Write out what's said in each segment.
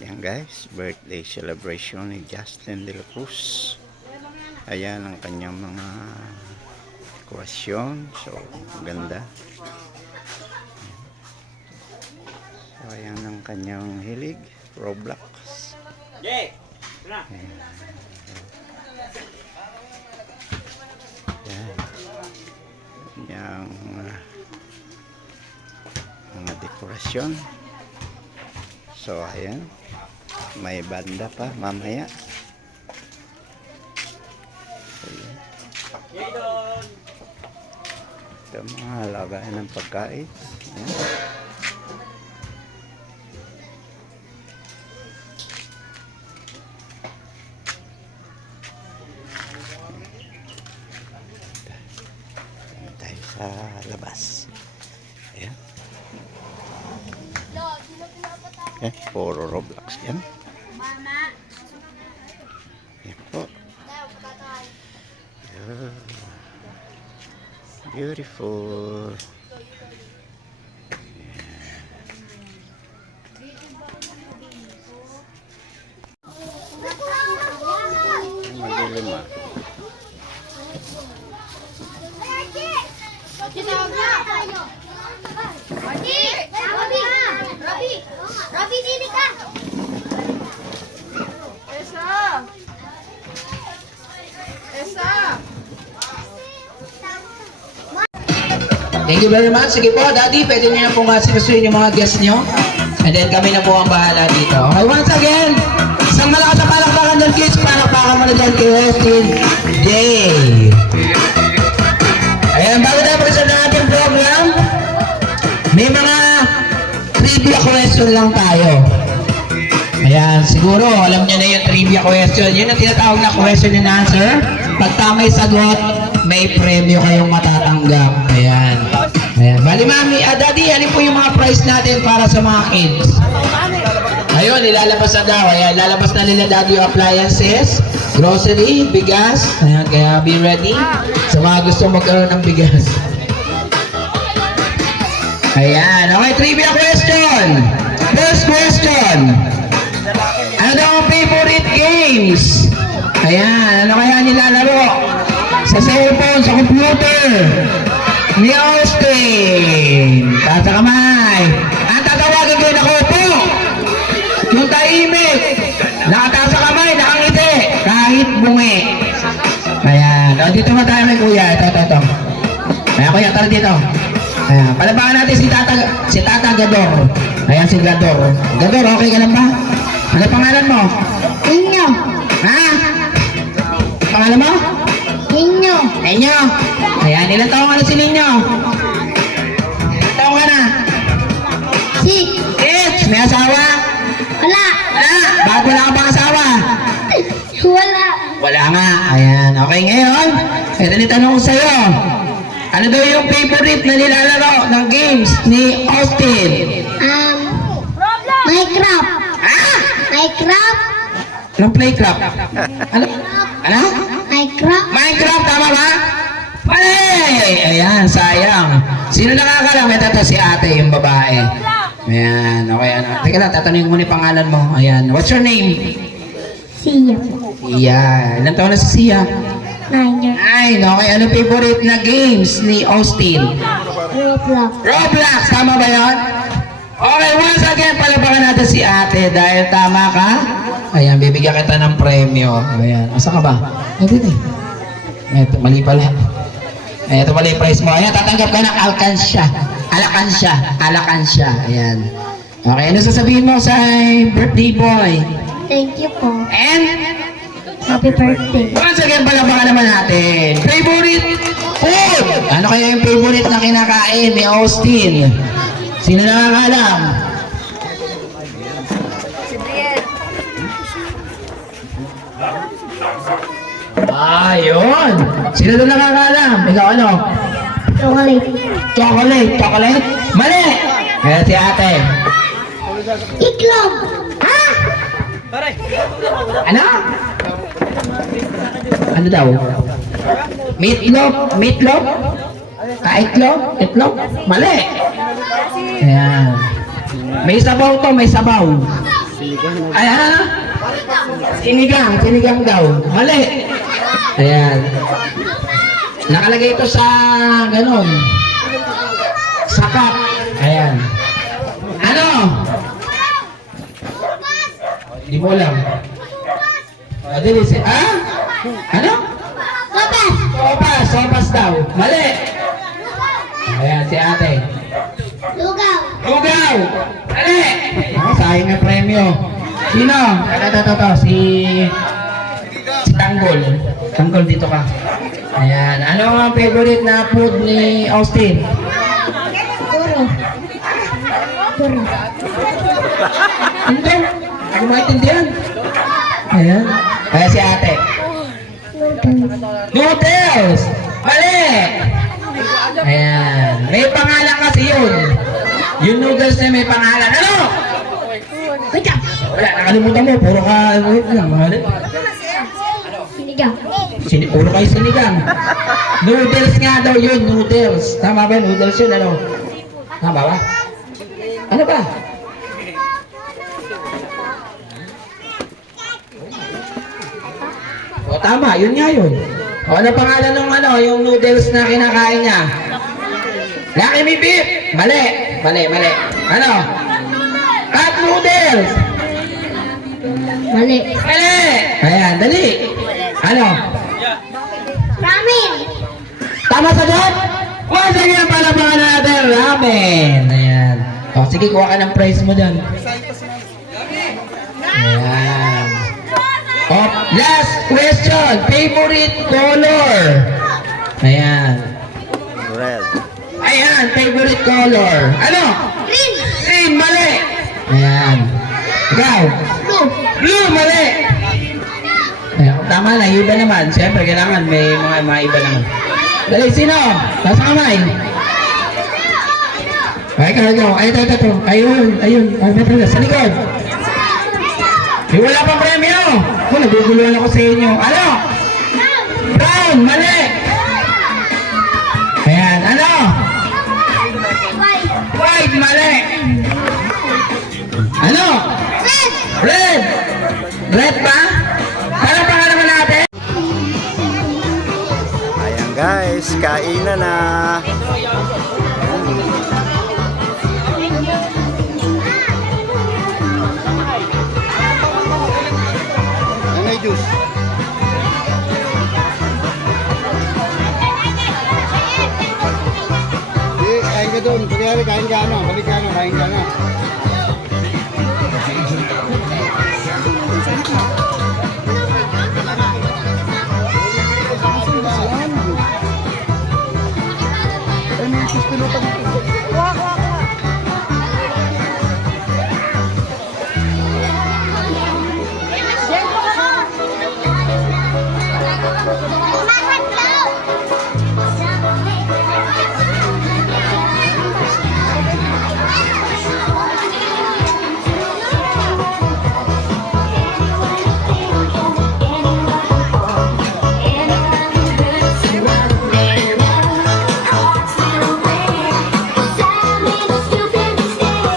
Yan guys, birthday celebration ni Justin De La Cruz. Ayan ang kanyang mga dekorasyon. So, ganda. So, ayan ang kanyang hilig. Roblox. Ayan. Ayan. Yung mga dekorasyon. So, ayan. May banda pa mamaya. Ayan. Ito mga lagayan ng pagkain. Ayan. Tayo sa labas. Ayan. Eh, puro Roblox yan. Yan po. Yeah. Beautiful. Madilim ah. Robby, dili ka! Thank you very much. Sige po, Daddy, pwede niyo na pong masikasuhin yung mga guests niyo. And then kami na po ang bahala dito. Okay, once again, isang malakas na palakpakan dyan, kids. Palakpakan mo na dyan kay Austin Day. Ayan, bago tayo pag-isip ng ating program, may mga trivia question lang tayo. Ayan, siguro alam niyo na yung trivia question. Yun ang tinatawag na question and answer. Pag tamay sagot, may premyo kayong matatanggap. Ayan. Ayan. Bali, Mami, Daddy, ano po yung mga prize natin para sa mga kids? Ayun, ilalabas na daw. Ayan, lalabas na nila, Daddy, yung appliances, grocery, bigas. Ayan, kaya be ready sa mga gusto magkaroon ng bigas. Ayan, okay, trivia question. First question. Ano daw ang favorite games? Ayan, ano kaya nilalaro? Sa cellphone, sa computer. Ni Austin. Taas sa kamay. Ang tatawagin ko na po. Yung tahimik. Nakataas sa kamay, nakangiti. Kahit bungi. Ayan. O, dito mo tayo kay Kuya. Ito. Ayan, Kuya, tara dito. Ayan, palabakan natin si Tata Gador. Ayan, si Gador. Gador, okay ka lang ba? Ano pangalan mo? Inyo! Ha? Pangalan mo? Inyo! Ninyo. Ayan, ilan taong ka na si Ninyo? Ilan taong ka na? Si! May asawa? Wala! Wala. Bakit wala ka pang asawa? Wala! Wala nga. Ayan, okay ngayon. Ito ni tanong ko sa'yo. Ano daw yung favorite na nilalaro ng games ni Austin? Minecraft! Ha? Minecraft! Anong playcraft? Ano? Ano? Minecraft! Minecraft, tama ba? Mali! Ayan, sayang. Sino nakakalam? Ito si ate, yung babae. Ayan, okay. Ano. Teka lang, tatanungin ko muna yung pangalan mo. Ayan, what's your name? Sia! Sia. Ilan taon na si Sia? 9 years. Ay, okay. Ano favorite na games ni Austin? Roblox! Roblox, tama ba yun? Okay, once again, palabakan natin si ate dahil tama ka. Ayan, bibigyan kita ng premyo. Ayan, asa ka ba? Nandito eh. Ito, mali pala. Ayan, ito mali yung price mo. Ayan, tatanggap ka ng Alakansya. Ayan. Okay, ano sasabihin mo sa birthday boy? Thank you po. And, Happy birthday! once again, palabakan naman natin. Favorite food! Ano kaya yung favorite na kinakain ni Austin? Sino nakakalam? Yun. Sino doon nakakalam? Ikaw ano? Chocolate! Chocolate? Mali! Kaya si ate. Itlog! Ha? Ano? Ano daw? Meatloaf? Itlog? Mali. Ayan. May sabaw to, may sabaw. Ay, ano? Sinigang daw. Mali. Ayan. Nakalagay ito sa ganon. Sa cup. Ayan. Ano? Hindi mo alam. Dili si... Ah? Ano? Sopas daw. Mali. Ayan, si ate. Lugaw. Mali. Sayang na premyo. Sino? Ito. Si Tanggol. Tanggol, dito ka. Ayan. Ano ang favorite na food ni Austin? Puro. Hindi. Ako maintindihan. Ayan. Kaya si ate. Noodles! Mali! Ayan. May pangalan kasi yun. Yung noodles na may pangalan. Ano? Wala, nakalimutan mo. Puro ka, wait lang. Mali. Sinigang. Puro kayo sinigang. Noodles nga daw yun, noodles. Tama ba? Noodles yun, ano? Tama ba? Ano ba? O tama, yun nga yun. O ano pangalan ng ano, yung noodles na kinakain niya? Lucky Me Beef! Mali! Ano? Cup noodles! Mali. Mali! Ayan, dali! Ano? Ramen. Tama sagot? Once again, palabangan natin, ramen! Ayan. O sige, kuha ka ng prize mo dyan. Ayan. Oh, last question. Favorite color? Ayan. Red. Ayan, favorite color. Ano? Green. Green, mali. Ayan. Ikaw? Blue, mali. Ayan, tama na, iba naman. Siyempre, kailangan may mga iba naman. Dali, sino? Nasa kamay. Ay, ikaw. Ay, ito. Ayun. Ay, sa likod. Wala pang premyo. Naguguluhan ako sa inyo. Ano? Brown, mali. Ayan, ano? White, mali. Ano? Red. Red ba? Ano pangalan natin? Ayan guys, kainan na. Ano yung juice? Kain ka doon. Pagkari, kain ka na. Balik ka na, kain ka na.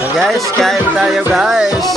So guys, kain tayo guys.